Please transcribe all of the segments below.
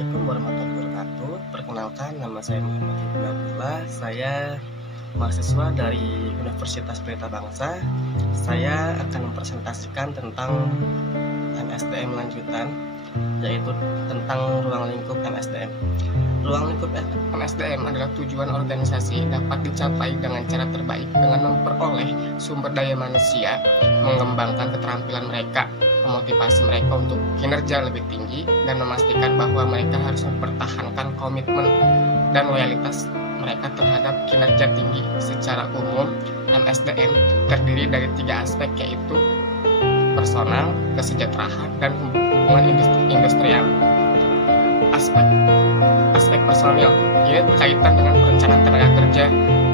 Assalamualaikum warahmatullahi wabarakatuh. Perkenalkan, nama saya Muhammad Ibnu Abdullah. Saya mahasiswa dari Universitas Pelita Bangsa. Saya akan mempresentasikan tentang MSDM lanjutan, yaitu tentang ruang lingkup MSDM. Ruang lingkup MSDM adalah tujuan organisasi dapat dicapai dengan cara terbaik dengan memperoleh sumber daya manusia, mengembangkan keterampilan mereka, memotivasi mereka untuk kinerja lebih tinggi, dan memastikan bahwa mereka harus mempertahankan komitmen dan loyalitas mereka terhadap kinerja tinggi. Secara umum, MSDM terdiri dari 3 aspek, yaitu personal, kesejahteraan, dan hubungan industrial. Aspek personil ini berkaitan dengan perencanaan tenaga kerja,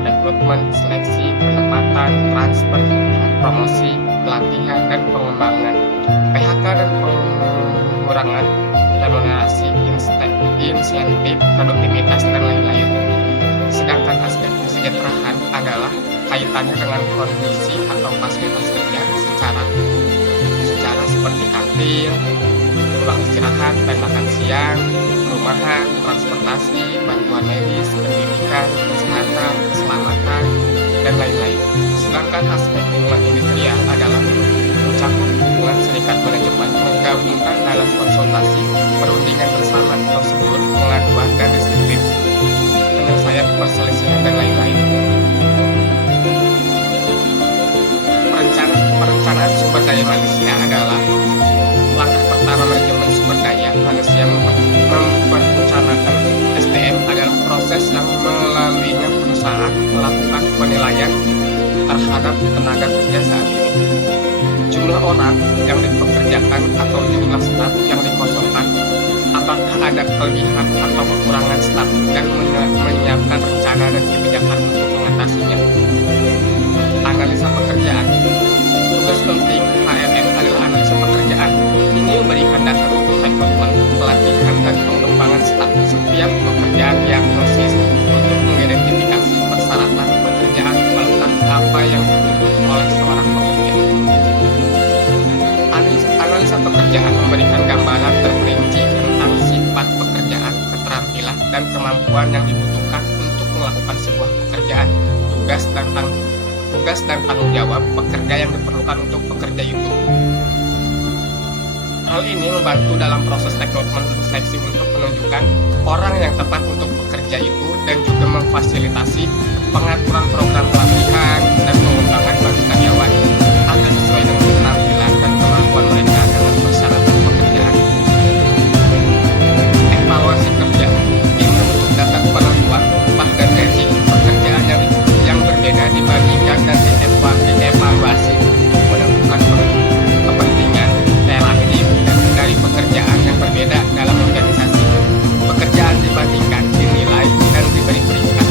rekrutmen, seleksi, penempatan, transfer, promosi, pelatihan, dan pengembangan, PHK dan pengurangan remunerasi, insentif, produktivitas, dan lain-lain. Sedangkan aspek kesejahteraan adalah kaitannya dengan kondisi atau fasilitas kerja secara seperti kantin, ruang istirahat, makan siang, perumahan, transportasi, bantuan medis, pendidikan, kesehatan, keselamatan, dan lain-lain. Sedangkan aspek hubungan industrial adalah mencakup hubungan serikat manajemen, menggabungkan dalam konsultasi, perundingan bersama, prosedur, pengaduan, dan disiplin, penyelesaian perselisihan, dan lain-lain. Perencanaan sumber daya manusia adalah langkah pertama manajemen sumber daya manusia. Merencanakan SDM adalah proses yang melaluinya perusahaan melakukan penilaian terhadap tenaga kerja saat ini. Jumlah orang yang dipekerjakan atau jumlah staf yang dikosongkan, apakah ada kelebihan atau kekurangan staf, dan menyiapkan rencana dan kebijakan untuk mengatasinya. Analisa pekerjaan. Tugas penting HRM adalah analisa pekerjaan. Ini memberikan dasar untuk rekrutmen, pelatihan, dan pengembangan staf. Setiap pekerjaan diagnosis untuk mengidentifikasi persyaratan pekerjaan, melakukan apa yang dibutuhkan oleh seorang pekerja. Analisa pekerjaan memberikan gambaran terperinci tentang sifat pekerjaan, keterampilan, dan kemampuan yang dibutuhkan untuk melakukan sebuah pekerjaan, tugas dan tanggung jawab pekerja yang diperlukan untuk pekerja itu. Hal ini membantu dalam proses rekrutmen dan seleksi untuk menunjukkan orang yang tepat untuk pekerja itu, dan juga memfasilitasi pengaturan program pelatihan dan pengembangan bagi karyawan agar sesuai dengan keterampilan dan kemampuan mereka dengan persyaratan pekerjaan. Evaluasi kerja ini untuk data penentuan upah dan gaji pekerjaan yang berbeda dibandingkan dan dievaluasi untuk menentukan kepentingan relatif dari pekerjaan yang berbeda dalam organisasi. Pekerjaan dibandingkan, dinilai, dan diberi peringkat.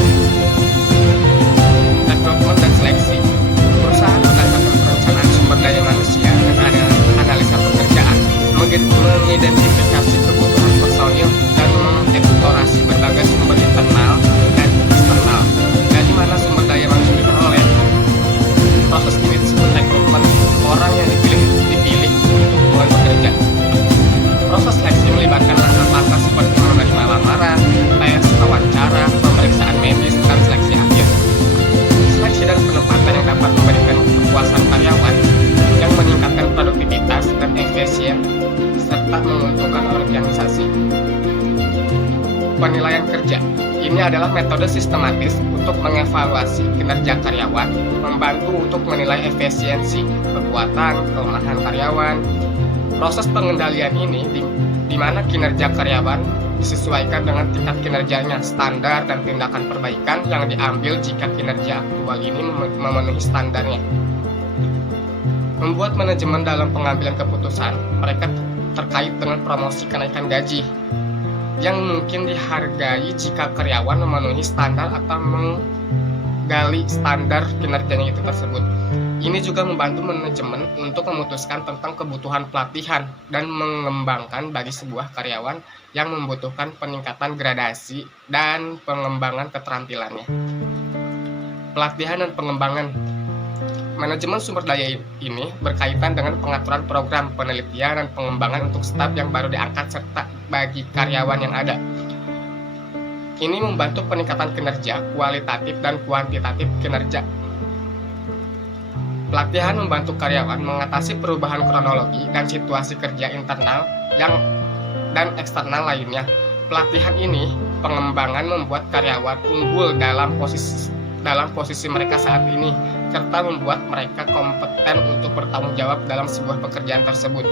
Rekrutmen dan seleksi. Perusahaan berdasarkan perencanaan sumber daya manusia dan analisa pekerjaan mengidentifikasi kebutuhan personil dan mengeksplorasi berbagai sumber internal dan eksternal. Dari mana sumber daya manusia diperoleh? Proses ini disebut rekrutmen. Orang yang dipilih untuk mulai bekerja. Proses seleksi melibatkan langkah-langkah seperti menerima lamaran, tes, wawancara, pemeriksaan medis, dan seleksi akhir. Seleksi dan penempatan yang dapat memberikan kepuasan karyawan, yang meningkatkan produktivitas dan efisien, serta menguntungkan organisasi. Penilaian kerja. Ini adalah metode sistematis untuk mengevaluasi kinerja karyawan, membantu untuk menilai efisiensi, kekuatan, kelemahan karyawan. Proses pengendalian ini di mana kinerja karyawan disesuaikan dengan tingkat kinerjanya, standar dan tindakan perbaikan yang diambil jika kinerja aktual ini memenuhi standarnya. Membuat manajemen dalam pengambilan keputusan mereka terkait dengan promosi kenaikan gaji yang mungkin dihargai jika karyawan memenuhi standar atau menggali standar kinerjanya itu tersebut. Ini juga membantu manajemen untuk memutuskan tentang kebutuhan pelatihan dan mengembangkan bagi sebuah karyawan yang membutuhkan peningkatan gradasi dan pengembangan keterampilannya. Pelatihan dan pengembangan. Manajemen sumber daya ini berkaitan dengan pengaturan program penelitian dan pengembangan untuk staf yang baru diangkat serta bagi karyawan yang ada. Ini membantu peningkatan kinerja, kualitatif dan kuantitatif kinerja. Pelatihan membantu karyawan mengatasi perubahan kronologi dan situasi kerja internal dan eksternal lainnya. Pelatihan ini pengembangan membuat karyawan unggul dalam posisi mereka saat ini, serta membuat mereka kompeten untuk bertanggung jawab dalam sebuah pekerjaan tersebut.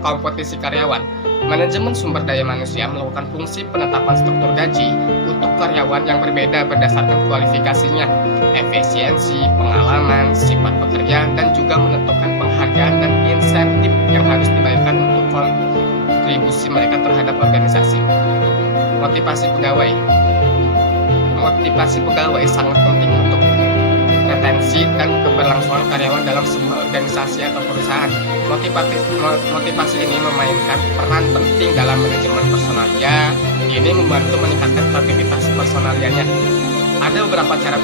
Kompetisi karyawan. Manajemen sumber daya manusia melakukan fungsi penetapan struktur gaji untuk karyawan yang berbeda berdasarkan kualifikasinya, efisiensi, pengalaman, sifat pekerjaan, dan juga menentukan penghargaan dan insentif yang harus dibayarkan untuk kontribusi mereka terhadap organisasi. Motivasi pegawai. Motivasi pegawai sangat penting untuk retensi dan keberlangsungan karyawan dalam sebuah organisasi atau perusahaan. Motivasi ini memainkan peran penting dalam manajemen personalia. Ini membantu meningkatkan produktivitas personalianya. Ada beberapa cara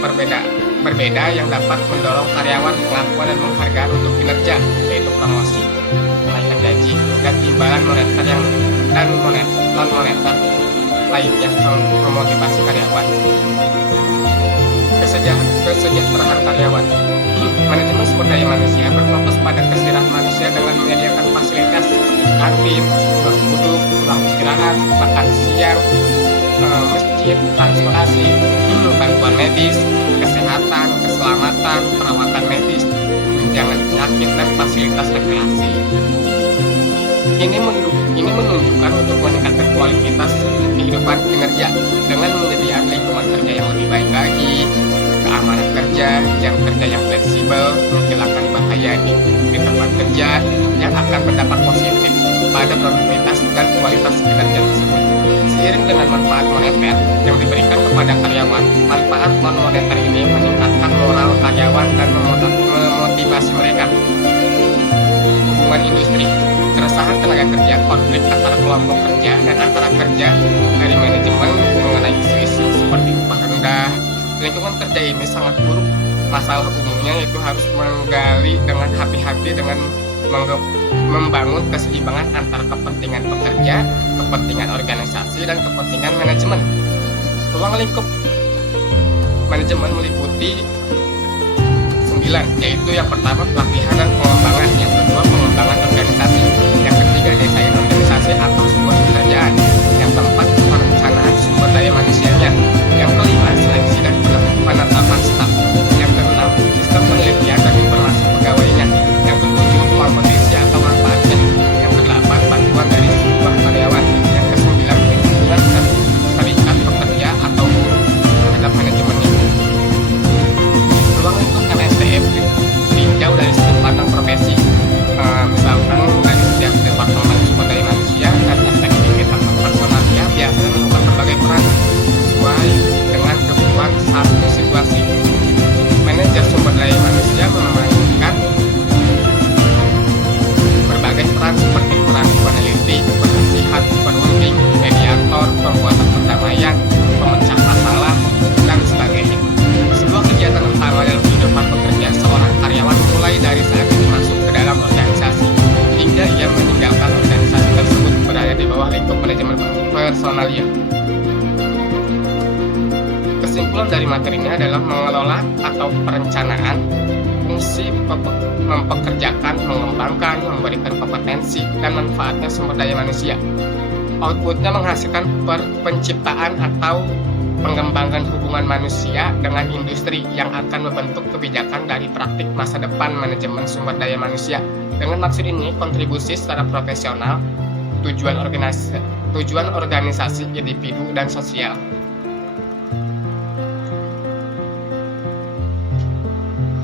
berbeda yang dapat mendorong karyawan pengakuan dan penghargaan untuk kinerja, yaitu promosi, kenaikan gaji, dan imbalan moneter dan non moneter lainnya memotivasi karyawan. Kesejahteraan karyawan. Manajemen sumber daya manusia berfokus pada kesejahteraan manusia dengan menyediakan fasilitas kantin, ruang duduk, ruang istirahat, makan siang, masjid, transportasi, bantuan medis, kesehatan, keselamatan, perawatan medis, tunjangan penyakit, dan fasilitas rekreasi. Ini menunjukkan untuk meningkatkan kualitas kehidupan kinerja dengan menyediakan lingkungan kerja yang lebih baik lagi, keamanan kerja, jam kerja yang fleksibel, menghilangkan bahaya di tempat kerja yang akan berdampak positif pada produktivitas dan kualitas kinerja tersebut. Seiring dengan manfaat moneter yang diberikan kepada karyawan, manfaat non moneter ini meningkatkan moral karyawan dan memotivasi mereka. Hubungan industri. Keresahan tenaga kerja, konflik antara kelompok kerja dan antara kerja dari manajemen mengenai isu-isu seperti upah rendah. Lingkungan kerja ini sangat buruk. Masalah umumnya yaitu harus menggali dengan hati-hati dengan membangun keseimbangan antara kepentingan pekerja, kepentingan organisasi, dan kepentingan manajemen. Ruang lingkup manajemen meliputi 9, yaitu yang pertama pelatihan dan pengembangan, yang kedua pengembangan organisasi, yang ketiga desain organisasi atau sebuah pekerjaan, yang keempat perencanaan sumber daya manusianya, yang kelima seleksi dan penetapan staf, yang keenam sistem penelitian dan informasi pegawainya, yang ketujuh kompetisi atau manfaatnya, yang kedelapan bantuan dari sebuah karyawan, yang kesembilan hubungan serikat pekerja atau buruh terhadap manajemennya. Ruang untuk MSDM ditinjau dari sudut pandang profesi, misalkan dari setiap departemen sumber daya manusia dan efektivitas personalia biasanya melakukan berbagai peran sesuai dengan kebutuhan satu situasi. Manajer sumber daya manusia memainkan berbagai peran seperti peran peneliti, penasihat, penunjang, mediator, pembuatan perdamaian, pemecah masalah, dan sebagainya. Sebuah kegiatan utama dalam kehidupan pekerja seorang karyawan mulai dari saat dia masuk ke dalam organisasi hingga ia meninggalkan organisasi tersebut berada di bawah lingkup manajemen personalia. Kesimpulan dari materi ini adalah mengelola atau perencanaan fungsi mempekerjakan, mengembangkan, memberikan kompetensi dan manfaatnya sumber daya manusia. Outputnya menghasilkan penciptaan atau pengembangan hubungan manusia dengan industri yang akan membentuk kebijakan dari praktik masa depan manajemen sumber daya manusia. Dengan maksud ini, kontribusi secara profesional, tujuan organisasi, individu, dan sosial.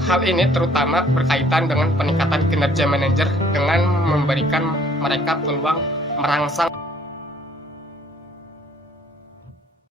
Hal ini terutama berkaitan dengan peningkatan kinerja manajer dengan memberikan mereka peluang merangsang